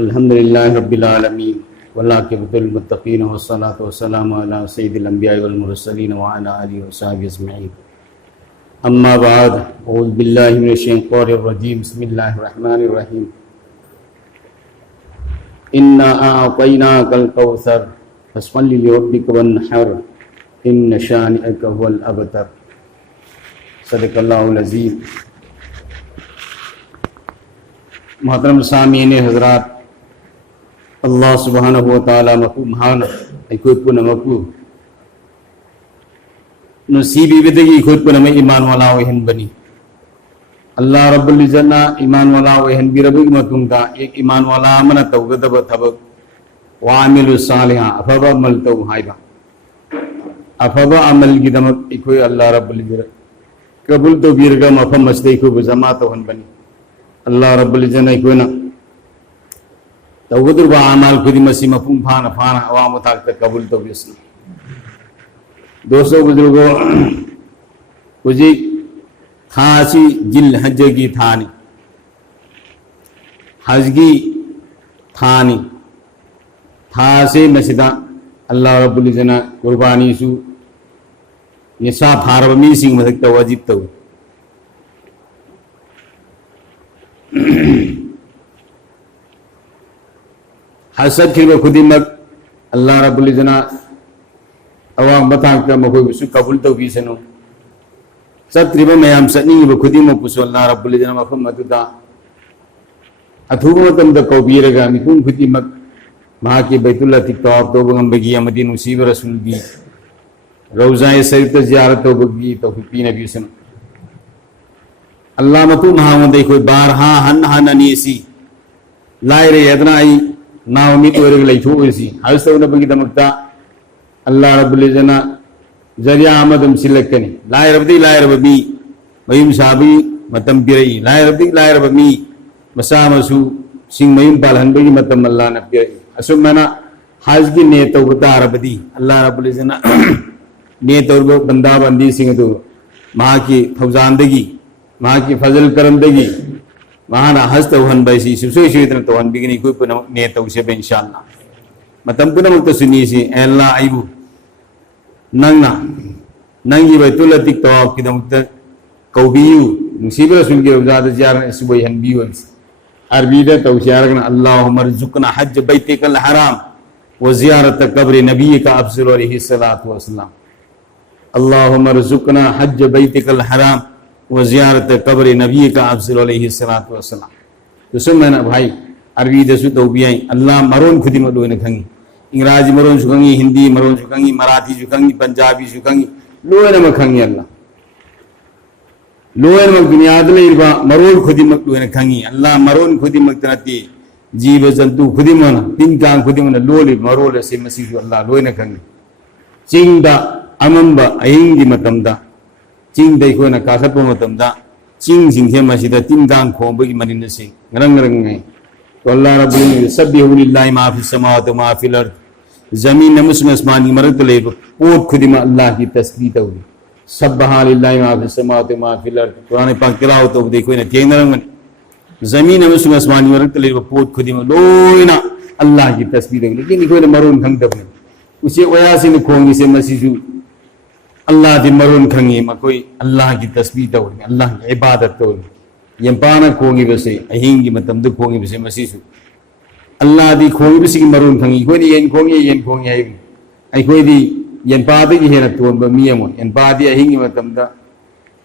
अल्हम्दुलिल्लाहि रब्बिल आलमीन वल्लाकिबतुल मुत्तक़ीन वस्सलातु वस्सलामु अला सय्यिदिल अंबिया'i वल मुरसलीन व अला आलिहि व सहबिहि अजमईन। अम्मा बाद, औज़ु बिल्लाहि मिनश शैतानिर रजीम, बिस्मिल्लाहिर रहमानिर रहीम। इन्ना अअतैनाकल कौसर फसल्लि लिरब्बिका वन्हर इन्न शानिअका हुवल अबतर। सदक़ल्लाहुल अज़ीम। मोहतरम सामीन हज़रात, अल्लाह सुब्हानहु व तआला मकू महान अखोई पुनमकू नुसीबीबदगी अखोई पुनम ईमान वाला ओहनबनी। अल्लाह रब्बुल इज़्ज़तना ईमान वाला ओहनबिरबगी मतुंगदा एक ईमान वाला अमना तौगदब थबक वामिलु सालिहा अफबा अमल तौ हाइबा अफबा अमल गिदमक अखोई अल्लाह रब्बुल इज़्ज़त कबूल तो बीरगा मफम मस्ते अखोई जमा तौहनबनी। अल्लाह रब्बुल इज़्ज़तना अखोइना तौगदुरबा अमाल खुदी मसी मफुम फाना फाना अवाम ताक कबूल तो बिस्ना। दोस्तों बुजुर्गों, उजी खासी जिल हज की थानी हजगी थानी था से मसिदा अल्लाह रब्बुल इज़्ज़तना कुर्बानी सु निसा फारब मी सिंह मदक वाजिब तो हसद खिब खुदिमक अल्लाह रब्बुल इज़्ज़तना अवाम बताक मखोई बिसु कबूल तो बिसनो सत्रिब मयाम सतनिंग खुदिमक पुसु अल्लाह रब्बुल इज़्ज़तना मफम मदुदा अथुब मतमदा कौबीरगा मिपुम खुदिमक महाकी बैतुल्लाह तिक्ताब तौब गंबगी अमदी नुसीब रसूल की रौज़ाए शरीफ ज़ियारत तौबगी तौफीक़ नबी सनो अल्लाह मपू महामदे कोई बार हाँ हन हन अनीसी लायरे यदना आई ना उम्मीद वरग लैथोसी हजतव नबगी दमकता अल्लाह रब्बुल इज़्ज़तना जरिया आमदम सिलकनी लायरबदी मयूम साबी मतम पिरई लायरबदी मसा मसू सिंह मयूम पालहनबगी मतम अल्लाह न पिरई असुमना हज की ने तौबता अरबदी अल्लाह रब्बुल इज़्ज़तना ने तौब बंदा बंदी सिंह दो माँ की फौजानदगी माँ की फजल करमदगी महाना हज तौहन बैसी सुसोई सुइतन तौहन बिगनी कोई पुनम ने तौसे बे इंशाअल्लाह मतम पुनम तसुनीसी अल्लाह आइबु नंगना नंगी बैतुल तिक तवाफ की दमुक्त कौबियु नुसीब रसूल के रौज़ा ज़ियारत सुबह हनबियु अरबीदा तौसियारगन अल्लाहुम्मा रज़ुक़ना हज बैतिकल हराम व ज़ियारत कब्र नबीका अफ़ज़ल अलैहि सलातु वस्सलाम। अल्लाहुम्मा रज़ुक़ना हज बैतिकल हराम व ज़ियारत कब्र नबीका अफ़ज़ल अलैहि सलातु वस्सलाम। तो सुमना भाई अरबीदा सु तौबियाई अल्लाह मरोन खुदी मदोन खंगी इंग्राजी मरोन सुखंगी हिंदी मरोन सुखंगी मराठी सुखंगी पंजाबी सुखंगी लोन मखंगी अल्लाह लोन मक दुनियाद में इरबा मरोन खुदी मक लोन खंगी अल्लाह मरोन खुदी मक तनती जीव जंतु खुदी मन तीन कांग खुदी मन लोली मरोल से मसीह अल्लाह लोन खंगी चिंगदा अमंबा अहिंगी मतमदा चिंग दई कोना काखत मतमदा चिंग सिंगे मसीदा तीन कांग खोंबगी मनिन से रंग रंग है तो अल्लाह रब्बुल इज़्ज़त सब्बिहु लिल्लाहि मा फिस समावाति व मा फिल अर्द ज़मीन नमुस्म आसमानी मरत ले पोत खुदिमा अल्लाह की तस्बीह तो सब्बहा लिल्लाहि मा फिस समावाति व मा फिल अर्द कुरान पाक तिलावत तो देखो न तेंगरंग ज़मीन नमुस्म आसमानी मरत ले पोत खुदिमा लोइना अल्लाह की तस्बीह तो लेकिन कोई न मरोन खंग दबने उसे ओयासी न खोंगी से मसीजु अल्लाह दी मरोन खंगी मकोई अल्लाह की तस्बीह तो अल्लाह की इबादत तो यंपाना खोंगी बसे अहिंगी मतम दु खोंगी बसे मसीसु अल्लाह दी खोंगी बसे की मरोन खंगी कोई दी यन खोंगी आई कोई दी यंपाद की है न तो मियमो यंपादी अहिंगी मतम दा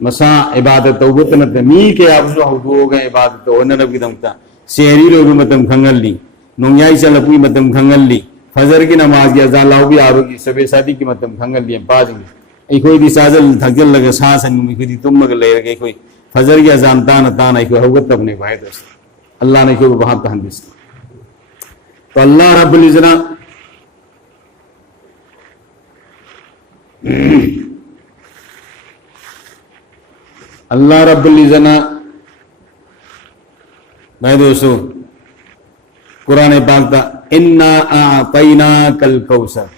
मसा इबादत तो बुतन त मी के आपसु हौदो गए इबादत तो न नबी दमता शहरी लोग मतम खंगल्ली नोंयाई चलपुई मतम खंगल्ली फजर की नमाज की अज़ान लाओ भी आरोगी सबे शादी की मतम खंगल्ली पाजेंगे आई कोई दी साजल थकल लगे सासन में कोई दी तुम मग ले गए कोई फजर की अजान ताना ताना को होगत अपने भाई दोस्त अल्लाह ने क्यों वहां कहन दिस तो अल्लाह रब्बुल इज़्ज़तना अल्लाह रब्बुल इज़्ज़तना भाई दोस्तों कुरान पाक ता इन्ना अअतैनाकल कौसर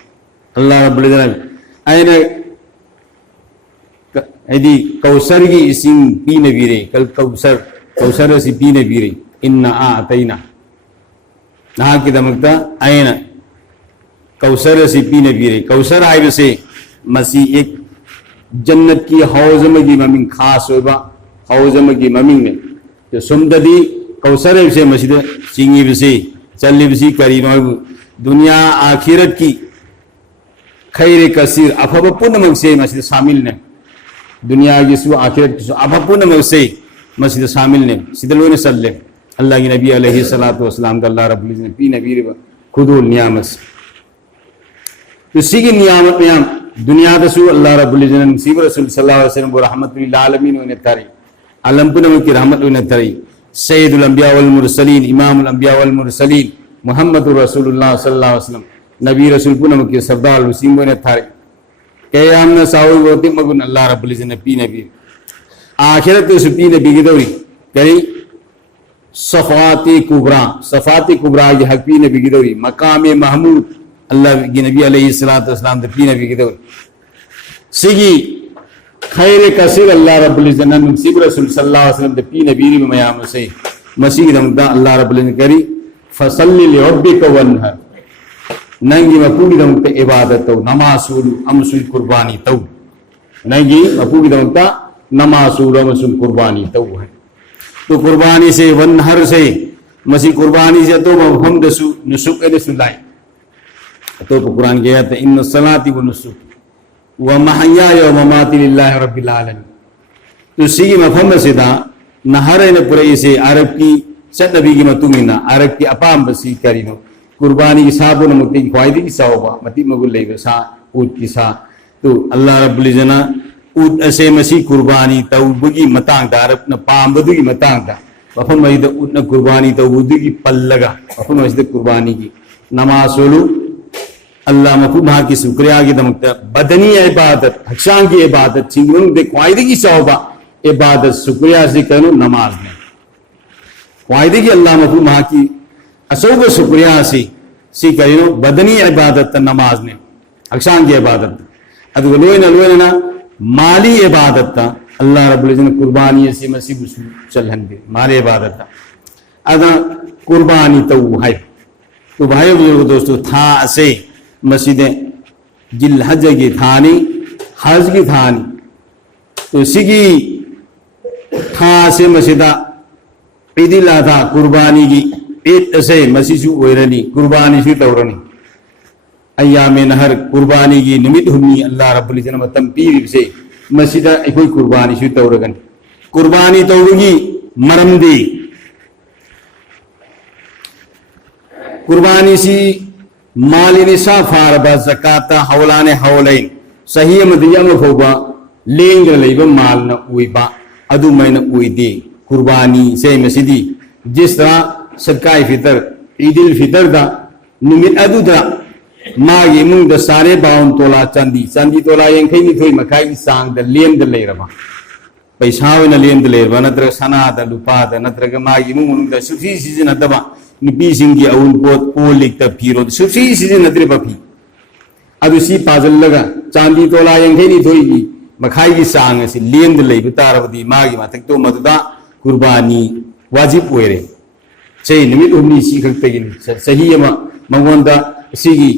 अल्लाह रब्बुल इज़्ज़तना आयने यदि कौसर की इसिंग पीने बीरे कल कौसर से पीने बीरे इन्ना आतैना नहा की दमकता आयना कौसर से पीने पीरे कौसर आए से मसी एक जन्नत की हौज की ममिंग खास होगा हौज की ममिंग ने जो सुमददी कौसर से मसीद चिंगी से चली करीनो दुनिया आखिरत की खैर कसीर अफब पुनमक से मसीद शामिल ने दुनिया की सु आखिरत की अफब पुनमक से मसीद शामिल ने सिदलोने सल्ले अल्लाह की नबी अलैहि सलातु वसलाम का अल्लाह रब्बुल इज्जत ने पी नबी खुदुल नियामत इसी की नियामत में दुनिया दसु अल्लाह रब्बुल इज्जत ने नसीब रसूल सल्लल्लाहु अलैहि वसल्लम रहमतुल आलमीन ने तारी आलम पुनम की रहमत ने तारी सैयदुल अंबिया वल मुरसलीन इमामुल अंबिया वल मुरसलीन मुहम्मदुर रसूलुल्लाह सल्लल्लाहु अलैहि वसल्लम नबी रसूल पुनम की सरदार वसीम ने तारी क़याम न साउ वति मगुन अल्लाह रब्बुल इज्जत ने पी नबी आखिरत से पी नबी की दौरी करी सफ़ाती कुबरा की हक पी नबी की दौरी मकाम महमूद अल्लाह की नबी अलैहि सलातु वसलाम पी नबी की दौरी सिगी खैर कसीर अल्लाह रब्बुल इज्जत ने नसीब रसूल सल्लल्लाहु अलैहि वसल्लम पी नबी मयाम से मसीह दमदा अल्लाह रब्बुल इज्जत करी फसल्लि लिरब्बिका वन्हर नंगी मपूगी दमते इबादत तो नमाज़ुल अमसुल कुर्बानी तो नंगी मपूगी दमता नमाज़ुल अमसुल कुर्बानी तो है तो कुर्बानी से वन्हर से मसीह कुर्बानी से तो हम दसु नुसुक ए सुलाई तो कुरान के आयत इन सलाती व नुसुक व महयाय व ममाती लिल्लाहि रब्बिल आलमीन तो सी मफहम से दा नहर ने पूरे से अरब की चटनबी की मतुमिना अरब की अपाम बसी करीनो कुर्बानी की साबु न मुक्ति की ख्वाइदी की साओबा मती मगुल ले सा ऊट की सा तो अल्लाह रब्बुल इज्जत ऊट असे मसी कुर्बानी तौबगी मतांग दा अरब न पांबदु की मतांग दा मफहम मई द ऊट न कुर्बानी तौबदु की पल्लगा मफहम मई द कुर्बानी की नमाज़ुल अल्लाह मखू महा की शुक्रिया की दमकता बदनी इबादत हक्षांग की इबादत चिंगुन दे ख्वाइदी की साओबा इबादत शुक्रिया से करो नमाज में ख्वाइदी की अल्लाह मखू महा की असोब शुक्रिया सी करो बदनी इबादत नमाज ने हक्षांग की इबादत अदु लोयना माली इबादत अल्लाह रब्बुल इज्जत कुर्बानी से मसीब चलहन दे माली इबादत अदा कुर्बानी तो है तो भाई बुजुर्ग दोस्तों था से मस्जिद जिल हज की थानी हज की थानी तो सिगी था से मस्जिदा ईदिल अधा कुर्बानी की ईद से मसीजु ओरनी कुर्बानी से तौरनी अय्याम नहर कुर्बानी की निमित हुनी अल्लाह रब्बुल इज्जत मतम पीर से मस्जिदा कोई कुर्बानी से तौरगन कुर्बानी तौरगी मरमदी कुर्बानी सी माली निसा फारबा ज़काता हौलाने हौलैन सही मदियम फोबा लेंग लेब माल न उइबा अदु मैन उइदे कुर्बानी से मसीदी जिस तरह सदका फितर ईदिल फितर दा निमित अदुदा मागी मुंग द सारे बाउन तोला चांदी तोला यंखै निथोय मखाई की सांग द लेम द लेरबा पैसा ओइना लेम द लेरबा नत्र सना द लुपा द नत्र मागी मुंग द सुफी सीजन दबा नुपी सिंगी अउन पोत पोलिक त फिरो सुफी सीजन नत्र बफी अदु सी पाजल लगा चांदी तोला यंखै निथोय की मखाई की सांग से लेम द लेब तारबदी मागी मातक तो मददा कुर्बानी वाजिब ओइरे से निमित हुमनी सी खक्तगिन सही अमा मंगोंदा सिगी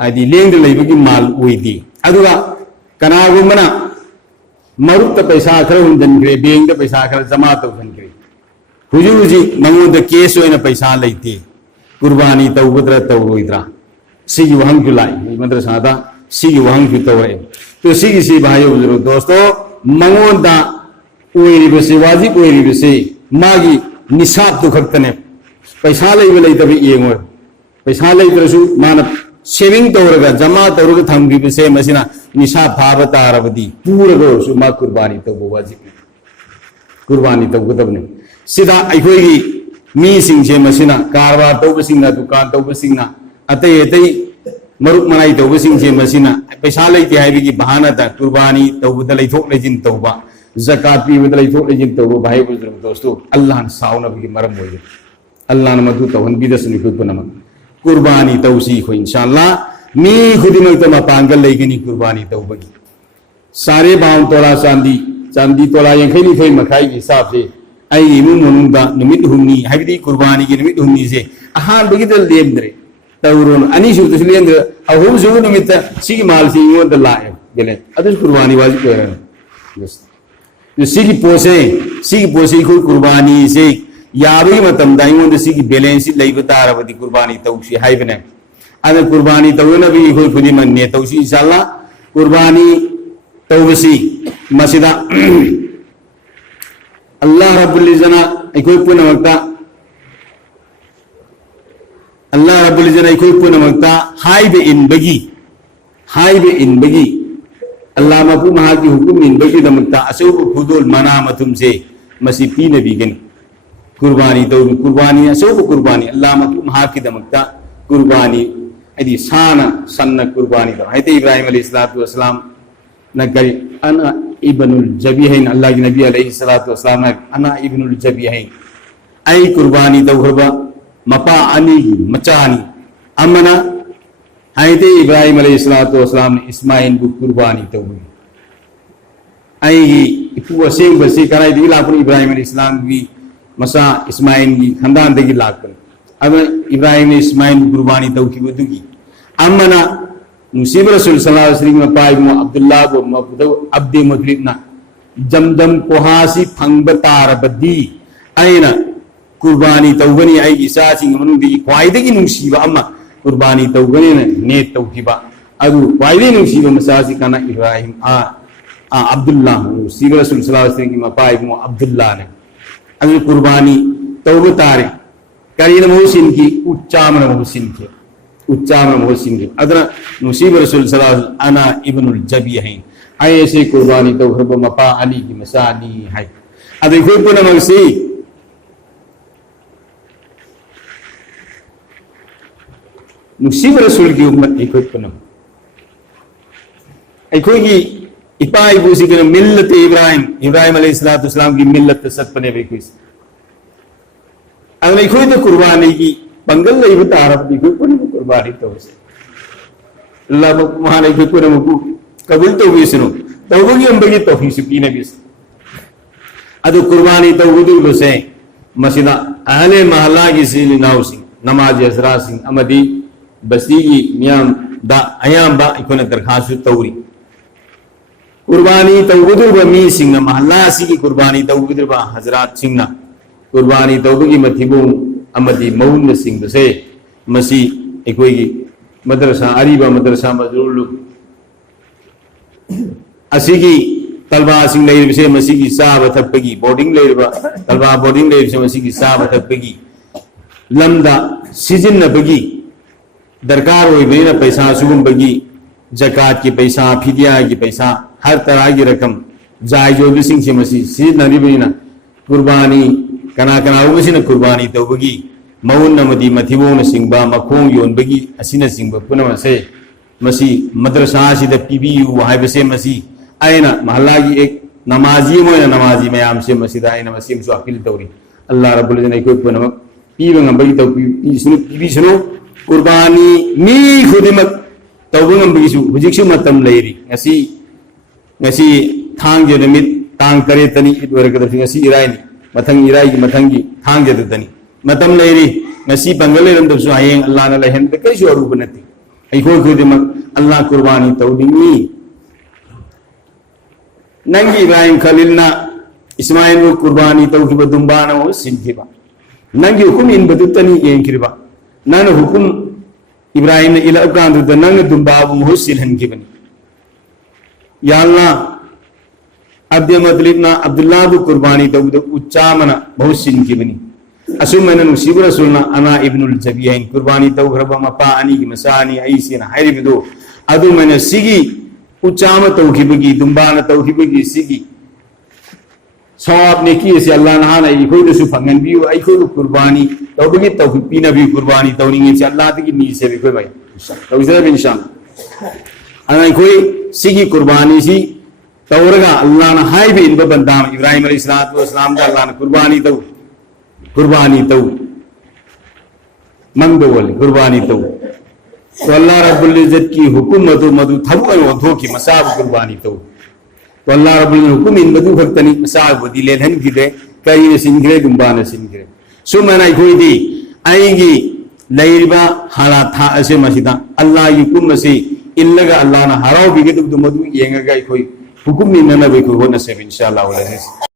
आदि लेंग लेबगी माल ओइदी अदुगा कनागुमना मरुत पैसा खर हुंजनग्रे बैंक द पैसा खर जमा तौजनग्रे हुजी मंगोंदा केस ओइना पैसा लेते कुर्बानी तौगद्रा तौरोइद्रा सिगी वहंग जुलाई मद्रसा दा सिगी वहंग जु तौरे तो सिगी सी भाइयों बुजुर्ग दोस्तों मंगोंदा ओइरिबसे वाजिब ओइरिबसे मागी निसाब तो खक्तने पैसा लेब येंगो पैसा लेद्रसु मान सेविंग तौरगा जमा तौरगा थंगिबसे मसिना निसाब फाब तारबदी पूरगसु मा कुर्बानी तौब वाजिब कुर्बानी तौगदबने सिदा अखोगी मी सिंगसे मसिना कारबार तौबसिंगा दुकान तौबसिंगा अतै अतै मरुक मनाई तौबसिंगसे मसिना पैसा लेते हाइबिगी बहाना ता कुर्बानी तौबद लेथोक लेजिन तौबा ज़कात पीबद लेथोक लेजिन तौबा भाई बुजुर्ग दोस्तों अल्लाह न साउनबगी मरम होय अल्लाह न मधु तौहन बिदसनि खुदपनम कुर्बानी तौसी खो इंशाअल्लाह मी खुदिमक त मपांगल लेगनी कुर्बानी तौबगी सारे बाउन तोला चांदी तोला यंखैनी थोई मखाई के हिसाब से आई इमुंग मनुंगा नुमित हुमनी हाइबदी कुर्बानी की नुमित हुमनी से अहान बगिदल लेमद्रे तौरोन अनी सुद सुलेंद्र अहुम सुद नुमित सिगी माल सी इंगोन दलाए गेले अदुस कुर्बानी वाजी कोरन जो सिगी पोसे को कुर्बानी से याबगी मतम दा इंगोन द सिगी बैलेंस लैब तारबदी कुर्बानी तौसी हाइबने अदे कुर्बानी तौना भी कोई खुदी मनने तौसी इंशाल्लाह कुर्बानी तौबसी मसिदा अल्लाह रब्बुल इज़्ज़ना इकोई पुनमक्ता अल्लाह रब्बुल इज़्ज़ना इकोई पुनमक्ता हाइबे इन बगी अल्लाह मफू महा की हुकुम इन बगी दमक्ता असो खुदुल मना मतुम से मसी पी नबी गन कुर्बानी तो कुर्बानी असो कुर्बानी अल्लाह मफू महा की दमक्ता कुर्बानी अदी साना सन्न कुर्बानी तो है इब्राहिम अलैहिस्सलातु वस्सलाम नगरी अना इब्नुल जबीहैन अल्लाह के नबी अलैहिस्सलातु वस्सलाम अना इब्नुल जबीहैन आई कुर्बानी तौरबा मपा अनी मचानी अमना आयते इब्राहिम अलैहिस्सलातु वस्सलाम ने इस्माइल को कुर्बानी तौरी आई इपु असेंग बसे कराई दी लापुर इब्राहिम अलैहिस्सलाम की मसा इस्माइल की खानदान दगी लाकर अब इब्राहिम ने इस्माइल को कुर्बानी तौकी बदुगी अमना मुसीब रसूल सल्लल्लाहु अलैहि वसल्लम में पाई मो अब्दुल्लाह को मबदू अब्दे मुतलिबना जमदम कोहासी फंग तारबदी आयना कुर्बानी तौगनी आई इसासी मनुदी क्वाइदगी नुसीबा अम्मा कुर्बानी तौगनी ने तौकीबा अदु क्वाइदगी नुसीबा मसासी काना इब्राहिम अब्दुल्लाह मुसीब रसूल सल्लल्लाहु अलैहि वसल्लम में पाई मो अब्दुल्लाह ने अदु कुर्बानी तौब तारे करीन मोहसिन की उच्चामन मोहसिन के अदना मुसीब रसूल सल्लल्लाहु अलैहि वसल्लम अना इब्नुल जबीहैन ऐसे कुर्बानी तो हरब मपा अली की मसानी है अदे कोई पुना मगसी मुसीब रसूल की उम्मत कोई पुना कोई की इपाई बुसी के मिल्लत इब्राहिम अलैहिस्सलातु वस्सलाम की मिल्लत सतपने वे कोई अदना कोई तो कुर्बानी की पंगल नहीं बता अरब दी कोई पुना कुर्बानी तो से अल्लाह महाने कोई पुना मुकु कबूल तो भी सुनो तौबगी अंबगी तौफीक सुकी ने भी अदु कुर्बानी तौबुदु से मस्जिद अहले महल्ला की सील नाउसी नमाज अजरा सिंह अमदी बसीगी मियाम दा अयाम बा इकोने दरखास्त तौरी कुर्बानी तौबुदु बमी सिंह महल्ला सी की कुर्बानी तौबुदु बा हजरत सिंह कुर्बानी तौबगी मथिबु अमदी मौन सिंह से मसी इकोई मदरसा अरीबा मदरसा मजरूल असीगी तलबा सिंह ले विषय मसी की साब थपगी बोर्डिंग ले तलबा बोर्डिंग ले विषय मसी की साब थपगी लमदा सीजन न बगी दरकार होई बेना पैसा सुगम बगी जकात की पैसा फिदिया की पैसा हर तरह की रकम जाय जो भी सिंह से मसी सीजन नरी बेना कुर्बानी कना कना उसी न कुर्बानी तो बगी मौन नमदी मथिबो न सिंहबा मखों योन बगी असीन सिंह पुनः से मसी मदरसा सिद पीबीयू हाइबसे मसी आयना महल्ला की एक नमाजी मोय नमाजी मयाम से मस्जिद आयना मसी मसु अपील तौरी अल्लाह रब्बुल इज़्ज़त कोई पुनमक पीबंग बगी तो पीबी सुनो कुर्बानी मी खुदिमक तौबंग बगी सु हुजिकसु मतम लेरी ngasi thang je namit tang tare tani idwara ngasi irai mathang irai ki mathang ki thang je tani matam leiri ngasi bangale ram su ayeng Allah na lehen te kai su aru banati ai ko खुदिमक अल्लाह कुर्बानी तौदिंगी नंगी इब्राहिम खलीलना इस्माइल को कुर्बानी तौखिबा दुंबाना हो सिंखिबा नंगी हुकुम इन बदुतनी येंखिबा none हुकुम इब्राहिम ने इला उकान दुद नंग दुंबाबु हो सिलहनखिबनी या अल्लाह अब्दे मतलिबना अब्दुल्लाह को कुर्बानी तौद उच्चामना बहुत सिंखिबनी असुमन मुसीब रसूलना अना इब्नुल जबीहैन कुर्बानी तौखरबा मपा अनी की मसानी ऐसिन हाइरिबदो अदु मन सिगी उच्चाम तौखिबगी दुंबाना तौखिबगी सिगी सवाब ने की से अल्लाह नहा ने कोई दसु फंगन भी आई को कुर्बानी तौबगी तौखि पीना भी कुर्बानी तौनिंगे से अल्लाह की नी से भी कोई भाई तौजरा बिन शाम अना कोई सिगी कुर्बानी सी तौरगा अल्लाह ने हाई भी इन बंदा इब्राहिम अलैहिस्सलातु वस्सलाम दा अल्लाह ने कुर्बानी तौ मंगो वाले कुर्बानी तौ तो अल्लाह रब्बुल इज़्ज़त की हुकुम मधु थबु ओधो की मसाब कुर्बानी तो अल्लाह रब्बुल हुकुम इन मधु भक्तनी मसाब वदी लेधन की दे कई सिंग्रे दुम्बा न सिंग्रे सुमन अखोइदी आइगी लैरिबा हाला था असे मसिदा अल्लाह की कुम से इल्लगा अल्लाह ना हराव बिगे दुमदु येंगा अखोइ हुकुम नि नना बेखो होना से इंशाअल्लाह